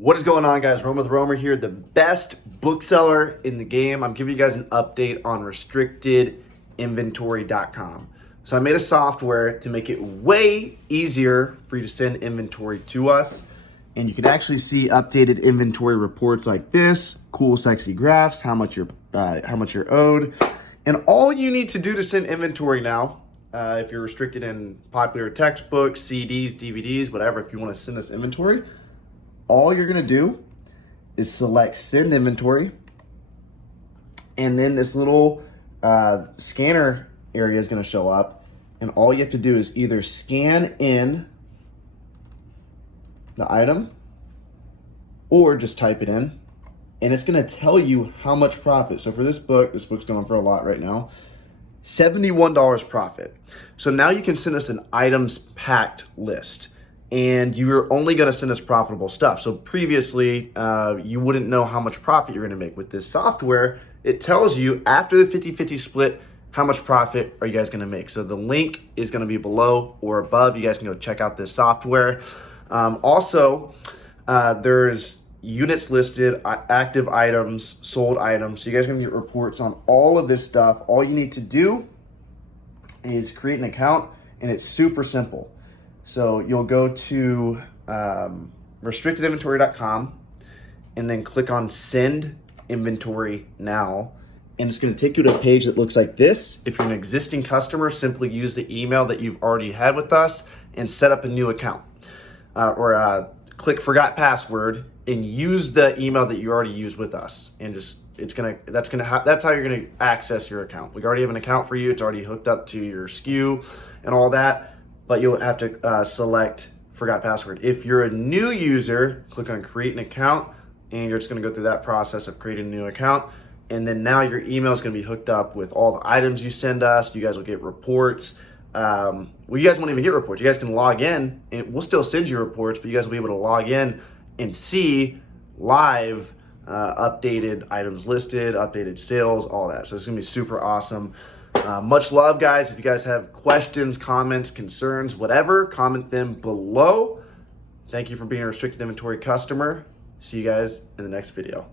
What is going on, guys? Rome with Romer here, the best bookseller in the game. I'm giving you guys an update on restrictedinventory.com. So I made a software to make it way easier for you to send inventory to us. And you can actually see updated inventory reports like this, cool, sexy graphs, how much you're owed. And all you need to do to send inventory now, if you're restricted in popular textbooks, CDs, DVDs, whatever, if you want to send us inventory, all you're gonna do is select send inventory, and then this little scanner area is gonna show up, and all you have to do is either scan in the item or just type it in, and it's gonna tell you how much profit. So for this book's going for a lot right now, $71 profit. So now you can send us an items packed list, and you're only going to send us profitable stuff. So previously, you wouldn't know how much profit you're going to make. With this software, it tells you after the 50-50 split, how much profit are you guys going to make. So the link is going to be below or above. You guys can go check out this software. Also, there's units listed, active items, sold items. So you guys are going to get reports on all of this stuff. All you need to do is create an account, and it's super simple. So you'll go to restrictedinventory.com and then click on send inventory now. And it's going to take you to a page that looks like this. If you're an existing customer, simply use the email that you've already had with us and set up a new account. Click forgot password and use the email that you already used with us. And just that's how you're going to access your account. We already have an account for you. It's already hooked up to your SKU and all that. But you'll have to select forgot password. If you're a new user, click on create an account, and you're just gonna go through that process of creating a new account. And then now your email is gonna be hooked up with all the items you send us. You guys will get reports. Well, you guys won't even get reports. You guys can log in, and we'll still send you reports, but you guys will be able to log in and see live updated items listed, updated sales, all that. So it's gonna be super awesome. Much love, guys. If you guys have questions, comments, concerns, whatever, comment them below. Thank you for being a restricted inventory customer. See you guys in the next video.